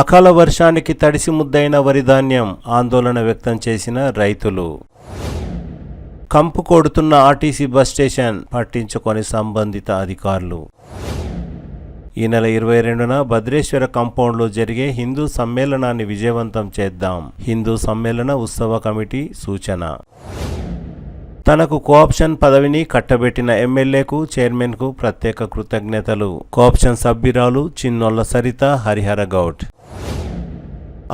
అకాల వర్షానికి తడిసి ముద్దైన వరి ధాన్యం, ఆందోళన వ్యక్తం చేసిన రైతులు. కంపు కొడుతున్న ఆర్టీసీ బస్ స్టేషన్, పట్టించుకొని సంబంధిత అధికారులు. ఈ నెల 22న భద్రేశ్వర కాంపౌండ్లో జరిగే హిందూ సమ్మేళనాన్ని విజయవంతం చేద్దాం, హిందూ సమ్మేళన ఉత్సవ కమిటీ సూచన. తనకు కోఆప్షన్ పదవిని కట్టబెట్టిన ఎమ్మెల్యేకు, చైర్మన్కు ప్రత్యేక కృతజ్ఞతలు. కోఆప్షన్ సభ్యురాలు చిన్నొల్ల సరిత హరిహరగౌడ్.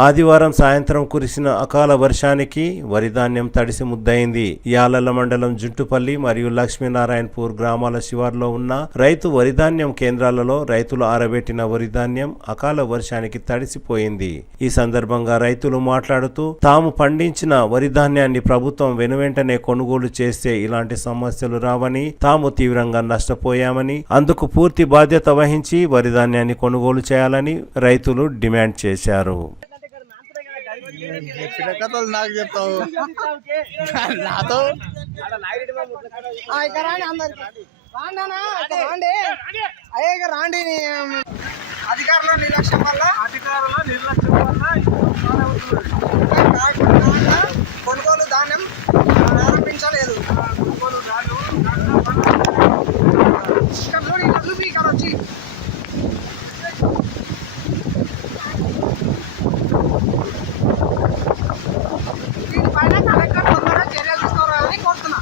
ఆదివారం సాయంత్రం కురిసిన అకాల వర్షానికి వరి ధాన్యం తడిసి ముద్దయింది. యాలల మండలం జుంటుపల్లి మరియు లక్ష్మీనారాయణపూర్ గ్రామాల శివార్లో ఉన్న రైతు వరి ధాన్యం కేంద్రాలలో రైతులు ఆరబెట్టిన వరి ధాన్యం అకాల వర్షానికి తడిసిపోయింది. ఈ సందర్భంగా రైతులు మాట్లాడుతూ తాము పండించిన వరి ధాన్యాన్ని ప్రభుత్వం వెనువెంటనే కొనుగోలు చేస్తే ఇలాంటి సమస్యలు రావని, తాము తీవ్రంగా నష్టపోయామని, అందుకు పూర్తి బాధ్యత వహించి వరి ధాన్యాన్ని కొనుగోలు చేయాలని రైతులు డిమాండ్ చేశారు. నాకు చెప్తావు నాతో రాండి అధికారుల నిర్లక్ష్యం వల్ల కొనుగోలు ధాన్యం ప్రారంభించలేదు. వచ్చి దీనిపైన కలెక్టర్ తొందరగా చర్యలు తీసుకోవాలని కోరుతున్నా.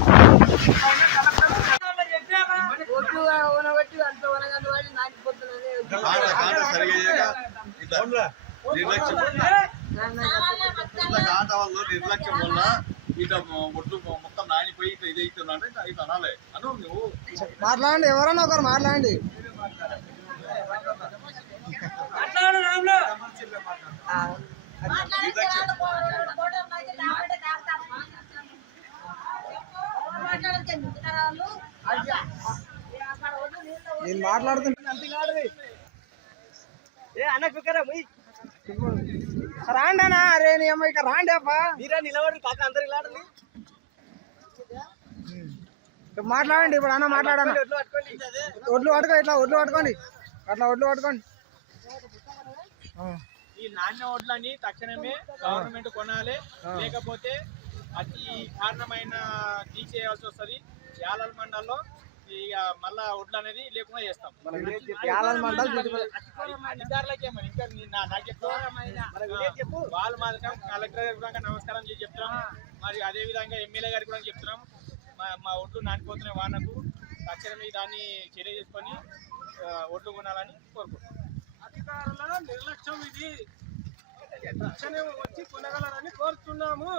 నిర్లక్ష్యం వల్ల ఇట ఒడ్లు మొత్తం నానిపోయి ఇట్లా ఇది అవుతుందంటే ఇట్లా అనాలి అను నువ్వు మాట్లాడండి, ఎవరన్నా ఒకరు మాట్లాడండి. నేను మాట్లాడుతున్నా రాండి అన్న. అరే నీ అమ్మ ఇక రాండి అబ్బా, నిలబడి కాక అందరు ఇలాడండి. మాట్లాడండి ఇప్పుడు అన్న, మాట్లాడన్న. ఒడ్లు పట్టుకో, ఇట్లా ఒడ్లు పట్టుకోండి, అట్లా ఒడ్లు పట్టుకోండి. ఈ నాణ్య వడ్లని తక్షణమే గవర్నమెంట్ కొనాలి, లేకపోతే అతి కారణమైన తీసేయాల్సి వస్తుంది. యాలల మండల్లో ఇక మళ్ళా వడ్లు అనేది లేకుండా చేస్తాం. అధికారులకేమని ఇంకా నాకు చెప్తాం, వాళ్ళు మాత్రం కలెక్టర్ గారికి కూడా నమస్కారం చేసి చెప్తున్నాం. మరి అదే విధంగా ఎమ్మెల్యే గారికి కూడా చెప్తున్నాం. మా ఒడ్లు నాటిపోతున్న వానకు తక్షణమే దాన్ని చర్య చేసుకొని ఒడ్లు కొనాలని కోరుకుంటున్నాం. అధికారుల నిర్లక్ష్యం ఇది, తక్షణమే వచ్చి కొనగలరని కోరుతున్నాము.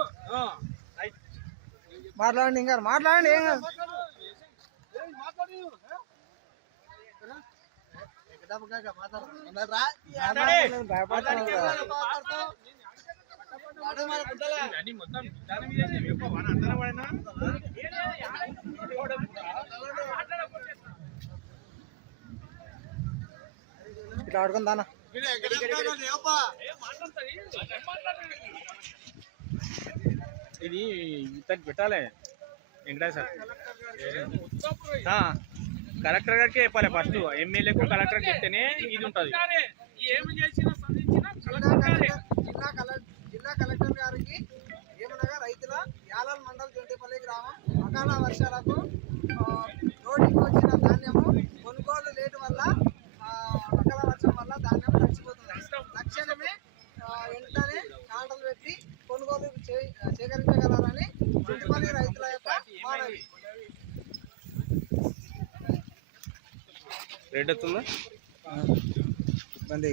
మాట్లాడండి, ఇంకా మాట్లాడండి. ఏం ఇట్లా ఆడుకుందానా ఇది ఇతనికి పెట్టాలి వెంకటేశ్వర కలెక్టర్ గారికి చెప్పాలి. ఫస్ట్ ఎమ్మెల్యేకు కలెక్టర్ చెప్తేనే ఇది ఉంటుంది. జిల్లా కలెక్టర్ గారికి ఏమనగా రైతుల యాలల్ మండల్ జొంటిపల్లి గ్రామం అకాల వర్షాలకు రోడ్డుకి వచ్చిన ధాన్యము కొనుగోలు లేటు వల్ల అకాల వర్షం వల్ల ధాన్యం తడిచిపోతుంది. తక్షణమే వెంటనే కాంటలు పెట్టి కొనుగోలు సేకరించగలరని జొంటిపల్లి రైతుల యొక్క మనవి. రేట్ వస్తుందా బండి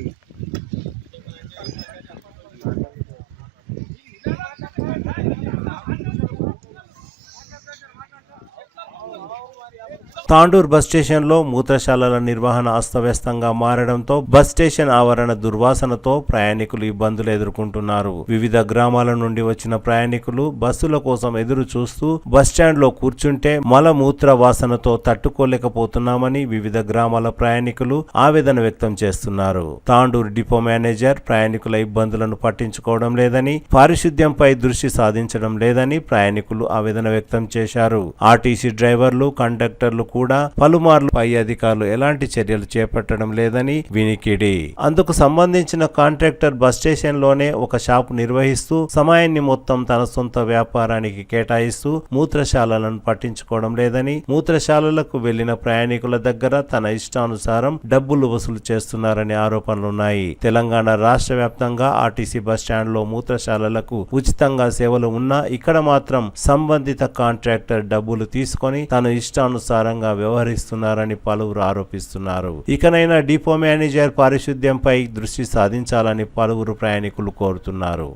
తాండూర్ బస్ స్టేషన్లో మూత్రశాలల నిర్వహణ అస్తవ్యస్తంగా మారడంతో బస్ స్టేషన్ ఆవరణ దుర్వాసనతో ప్రయాణికులు ఇబ్బందులు ఎదుర్కొంటున్నారు. వివిధ గ్రామాల నుండి వచ్చిన ప్రయాణికులు బస్సుల కోసం ఎదురు చూస్తూ బస్టాండ్లో కూర్చుంటే మలమూత్ర వాసనతో తట్టుకోలేకపోతున్నామని వివిధ గ్రామాల ప్రయాణికులు ఆవేదన వ్యక్తం చేస్తున్నారు. తాండూర్ డిపో మేనేజర్ ప్రయాణికుల ఇబ్బందులను పట్టించుకోవడం లేదని, పారిశుద్ధ్యంపై దృష్టి సాధించడం లేదని ప్రయాణికులు ఆవేదన వ్యక్తం చేశారు. ఆర్టీసీ డ్రైవర్లు, కండక్టర్లు కూడా పలుమార్లు పై అధికారులు ఎలాంటి చర్యలు చేపట్టడం లేదని వినికిడి. అందుకు సంబంధించిన కాంట్రాక్టర్ బస్ స్టేషన్ లోనే ఒక షాపు నిర్వహిస్తూ సమయాన్ని మొత్తం తన సొంత వ్యాపారానికి కేటాయిస్తూ మూత్రశాలలను పట్టించుకోవడం లేదని, మూత్రశాలలకు వెళ్లిన ప్రయాణికుల దగ్గర తన ఇష్టానుసారం డబ్బులు వసూలు చేస్తున్నారనే ఆరోపణలున్నాయి. తెలంగాణ రాష్ట్ర వ్యాప్తంగా ఆర్టీసీ బస్ స్టాండ్ లో మూత్రశాలలకు ఉచితంగా సేవలు ఉన్నా ఇక్కడ మాత్రం సంబంధిత కాంట్రాక్టర్ డబ్బులు తీసుకొని తను ఇష్టానుసారంగా వ్యవహరిస్తున్నారని పలువురు ఆరోపిస్తున్నారు. ఇకనైనా డిపో మేనేజర్ పారిశుద్ధ్యంపై దృష్టి సాధించాలని పలువురు ప్రయాణికులు కోరుతున్నారు.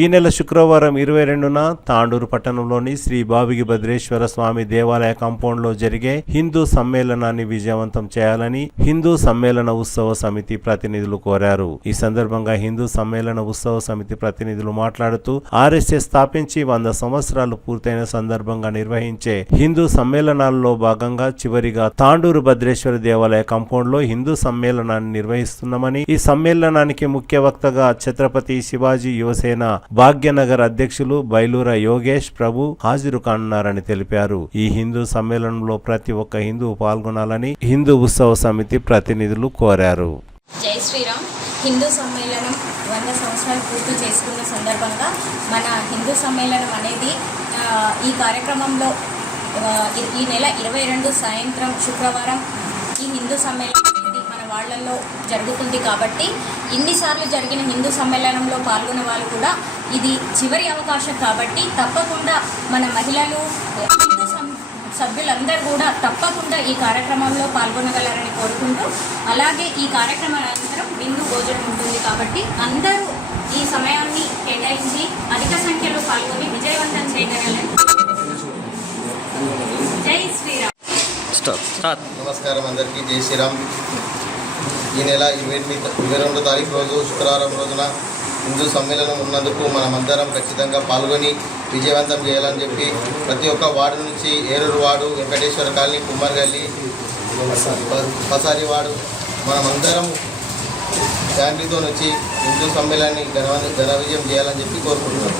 ఈ నెల శుక్రవారం 22న తాండూరు పట్టణంలోని శ్రీ బావిగి భద్రేశ్వర స్వామి దేవాలయ కాంపౌండ్లో జరిగే హిందూ సమ్మేళనాన్ని విజయవంతం చేయాలని హిందూ సమ్మేళన ఉత్సవ సమితి ప్రతినిధులు కోరారు. ఈ సందర్భంగా హిందూ సమ్మేళన ఉత్సవ సమితి ప్రతినిధులు మాట్లాడుతూ ఆర్ఎస్ఎస్ స్థాపించి 100 సంవత్సరాలు పూర్తయిన సందర్భంగా నిర్వహించే హిందూ సమ్మేళనాల్లో భాగంగా చివరిగా తాండూరు భద్రేశ్వర దేవాలయ కాంపౌండ్లో హిందూ సమ్మేళనాన్ని నిర్వహిస్తున్నామని, ఈ సమ్మేళనానికి ముఖ్య వక్తగా ఛత్రపతి శివాజీ యువసేన భాగ్యనగర్ అధ్యక్షులు బైలూర యోగేష్ ప్రభు హాజరు కానున్నారని తెలిపారు. ఈ హిందూ సమ్మేళనంలో ప్రతి ఒక్క హిందువు పాల్గొనాలని హిందూ ఉత్సవ సమితి ప్రతినిధులు కోరారు. జై శ్రీరామ్. హిందూ సమ్మేళనం 100 సంవత్సరాలు పూర్తి చేసుకున్న సందర్భంగా మన హిందూ సమ్మేళనం అనేది ఈ కార్యక్రమంలో ఈ నెల 22 సాయంత్రం శుక్రవారం ఈ హిందూ సమ్మేళనం అనేది మన వాళ్ళల్లో జరుగుతుంది. కాబట్టి ఇన్నిసార్లు జరిగిన హిందూ సమ్మేళనంలో పాల్గొన్న వాళ్ళు కూడా ఇది చివరి అవకాశం కాబట్టి తప్పకుండా మన మహిళలు హిందూ సభ్యులందరూ కూడా తప్పకుండా ఈ కార్యక్రమంలో పాల్గొనగలరని కోరుకుంటూ, అలాగే ఈ కార్యక్రమం అనంతరం విందు భోజనం ఉంటుంది కాబట్టి అందరూ ఈ సమయాన్ని కేటాయించి అధిక సంఖ్యలో పాల్గొని విజయవంతం చేయగలరని. జై శ్రీరామ్. నమస్కారం అందరికీ, జై శ్రీరామ్. ఈ నెల 22 తారీఖు రోజు శుక్రవారం రోజున హిందూ సమ్మేళనం ఉన్నందుకు మనమందరం ఖచ్చితంగా పాల్గొని విజయవంతం చేయాలని చెప్పి ప్రతి ఒక్క వార్డు నుంచి ఏరూరు వార్డు, వెంకటేశ్వర కాలనీ, కుమ్మర్గల్లి, పసారి వార్డు మనమందరం ఫ్యామిలీతో వచ్చి హిందూ సమ్మేళనాన్ని ఘన విజయం చేయాలని చెప్పి కోరుకుంటున్నాం.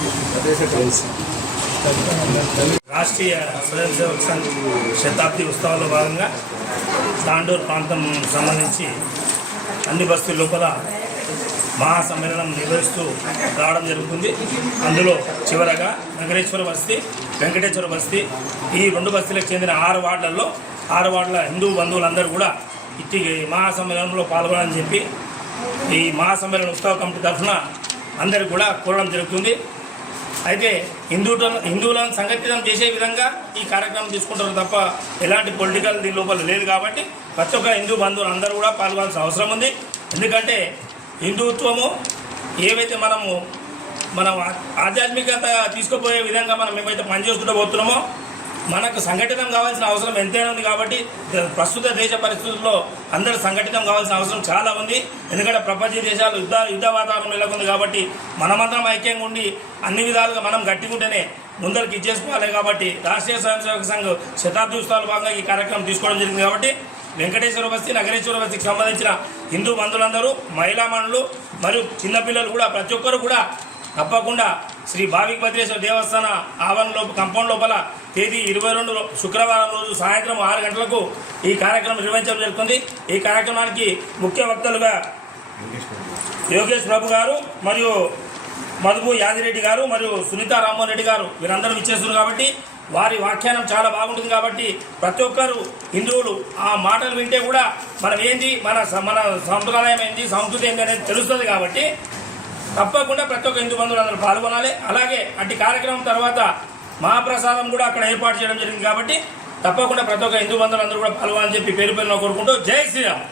రాష్ట్రీయ స్వయం సేవక్ సంఘ్ శతాబ్ది ఉత్సవాల్లో భాగంగా తాండూరు ప్రాంతం సంబంధించి అన్ని బస్తీల లోపల మహాసమ్మేళనం నిర్వహిస్తూ రావడం జరుగుతుంది. అందులో చివరగా నగరేశ్వర బస్తీ, వెంకటేశ్వర బస్తీ, ఈ 2 బస్తీలకు చెందిన 6 వార్డులలో 6 వార్డుల హిందూ బంధువులందరూ కూడా ఇట్టి మహాసమ్మేళనంలో పాల్గొనాలని చెప్పి ఈ మహాసమ్మేళన ఉత్సవ కమిటీ తరఫున అందరికీ కూడా కోరడం జరుగుతుంది. అయితే హిందువులను సంఘటితం చేసే విధంగా ఈ కార్యక్రమం తీసుకుంటారు తప్ప ఎలాంటి పొలిటికల్ దీని లోపల లేదు. కాబట్టి ప్రతి ఒక్క హిందూ బంధువులు అందరూ కూడా పాల్గొనాల్సిన అవసరం ఉంది. ఎందుకంటే హిందుత్వము ఏవైతే మనం ఆధ్యాత్మికత తీసుకుపోయే విధంగా మనం ఏమైతే పనిచేసుకుంటూ పోతున్నామో మనకు సంఘటితం కావాల్సిన అవసరం ఎంతైనా ఉంది. కాబట్టి ప్రస్తుత దేశ పరిస్థితుల్లో అందరూ సంఘటితం కావాల్సిన అవసరం చాలా ఉంది. ఎందుకంటే ప్రపంచ దేశాలు యుద్ధ వాతావరణం నెలకొంది. కాబట్టి మనమందరం ఐక్యంగా ఉండి అన్ని విధాలుగా మనం గట్టిగుంటేనే ముందరికి ఇచ్చేసుకోవాలి. కాబట్టి రాష్ట్రీయ స్వయం సేవక సంఘ్ శతాబ్ది ఉత్సవాల భాగంగా ఈ కార్యక్రమం తీసుకోవడం జరిగింది. కాబట్టి వెంకటేశ్వర బస్తీ, నగరేశ్వర బస్తీకి సంబంధించిన హిందూ బంధువులందరూ, మహిళా మనులు మరియు చిన్నపిల్లలు కూడా ప్రతి ఒక్కరు కూడా తప్పకుండా శ్రీ బావిగి భద్రేశ్వర దేవస్థాన ఆవరణ కాంపౌండ్ లోపల తేదీ 22 శుక్రవారం రోజు సాయంత్రం 6 గంటలకు ఈ కార్యక్రమం నిర్వహించడం జరుగుతుంది. ఈ కార్యక్రమానికి ముఖ్య వక్తలుగా యోగేష్ ప్రభు గారు మరియు మధుపు యాదిరెడ్డి గారు మరియు సునీత రామ్మోహన్ రెడ్డి గారు వీరందరూ ఇచ్చేస్తున్నారు. కాబట్టి వారి వ్యాఖ్యానం చాలా బాగుంటుంది. కాబట్టి ప్రతి ఒక్కరు హిందువులు ఆ మాటలు వింటే కూడా మనం ఏంది, మన సంప్రదాయం ఏంటి, సంస్కృతి ఏంటి అనేది తెలుస్తుంది. కాబట్టి తప్పకుండా ప్రతి ఒక్క హిందూ బంధువులు అందరూ పాల్గొనాలి. అలాగే అట్టి కార్యక్రమం తర్వాత మహాప్రసాదం కూడా అక్కడ ఏర్పాటు చేయడం జరిగింది. కాబట్టి తప్పకుండా ప్రతి ఒక్క హిందూ బంధువులందరూ కూడా పాల్గొనాలని చెప్పి పేరు పేరున కోరుకుంటూ జై శ్రీరామ్.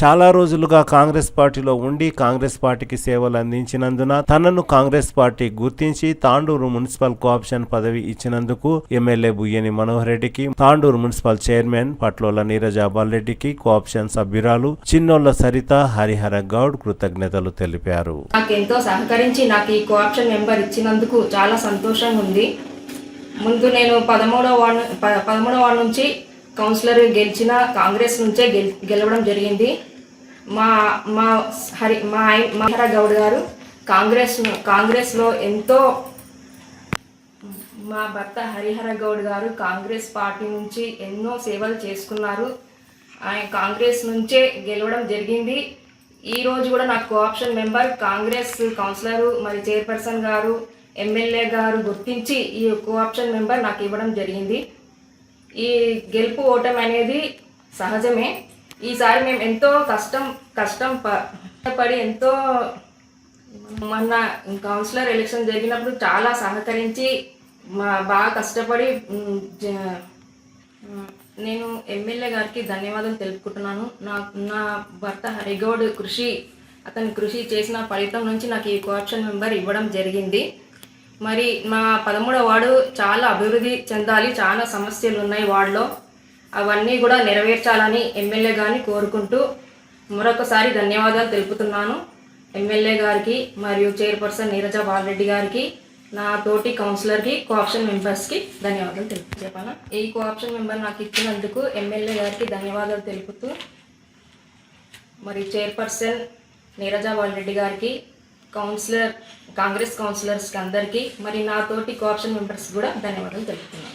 చాలా రోజులుగా కాంగ్రెస్ పార్టీలో ఉండి కాంగ్రెస్ పార్టీకి సేవలు అందించినందున తనను కాంగ్రెస్ పార్టీ గుర్తించి తాండూరు మున్సిపల్ కోఆప్షన్ పదవి ఇచ్చినందుకు ఎమ్మెల్యే బుయ్యని మనోహర్ రెడ్డికి, తాండూరు మున్సిపల్ చైర్మన్ పట్లోల నీరజాబాల్ రెడ్డికి, కోఆప్షన్ సభ్యురాలు చిన్నోళ్ల సరిత హరిహర గౌడ్ కృతజ్ఞతలు తెలిపారు. నాకు ఎంతో సహకరించి నాకు ఈ కోఆప్షన్ మెంబర్ ఇచ్చినందుకు చాలా సంతోషంగా ఉంది. ముందు నేను 13వ వార్డు నుంచి కౌన్సిలర్ గెలిచిన కాంగ్రెస్ నుంచే గెలవడం జరిగింది. మా హరిహర గౌడ్ గారు కాంగ్రెస్లో ఎంతో, మా భర్త హరిహర గౌడ్ గారు కాంగ్రెస్ పార్టీ నుంచి ఎన్నో సేవలు చేసుకున్నారు. ఆయన కాంగ్రెస్ నుంచే గెలవడం జరిగింది. ఈరోజు కూడా నాకు కోఆప్షన్ మెంబర్ కాంగ్రెస్ కౌన్సిలరు మరి చైర్పర్సన్ గారు ఎమ్మెల్యే గారు గుర్తించి ఈ కోఆప్షన్ మెంబర్ నాకు ఇవ్వడం జరిగింది. ఈ గెలుపు ఓటమి అనేది సహజమే. ఈసారి మేము ఎంతో కష్టపడి ఎంతో మొన్న కౌన్సిలర్ ఎలక్షన్ జరిగినప్పుడు చాలా సహకరించి బాగా కష్టపడి నేను ఎమ్మెల్యే గారికి ధన్యవాదాలు తెలుపుకుంటున్నాను. నా భర్త హరిగౌడ్ అతని కృషి చేసిన ఫలితం నుంచి నాకు ఈ కోఆప్షన్ మెంబర్ ఇవ్వడం జరిగింది. మరి మా 13వ వార్డు చాలా అభివృద్ధి చెందాలి, చాలా సమస్యలు ఉన్నాయి వార్డులో, అవన్నీ కూడా నెరవేర్చాలని ఎమ్మెల్యే గారిని కోరుకుంటూ మరొకసారి ధన్యవాదాలు తెలుపుతున్నాను ఎమ్మెల్యే గారికి మరియు చైర్పర్సన్ నీరజాబాల్ రెడ్డి గారికి, నా తోటి కౌన్సిలర్కి, కోఆప్షన్ మెంబర్స్కి ధన్యవాదాలు చెప్పాను. ఈ కోఆప్షన్ మెంబర్ నాకు ఇచ్చినందుకు ఎమ్మెల్యే గారికి ధన్యవాదాలు తెలుపుతూ మరి చైర్పర్సన్ నీరజాబాల్ రెడ్డి గారికి, కాంగ్రెస్ కౌన్సిలర్స్కి అందరికీ, మరి నా తోటి కోఆప్షన్ మెంబర్స్ కూడా ధన్యవాదాలు తెలుపుతున్నాను.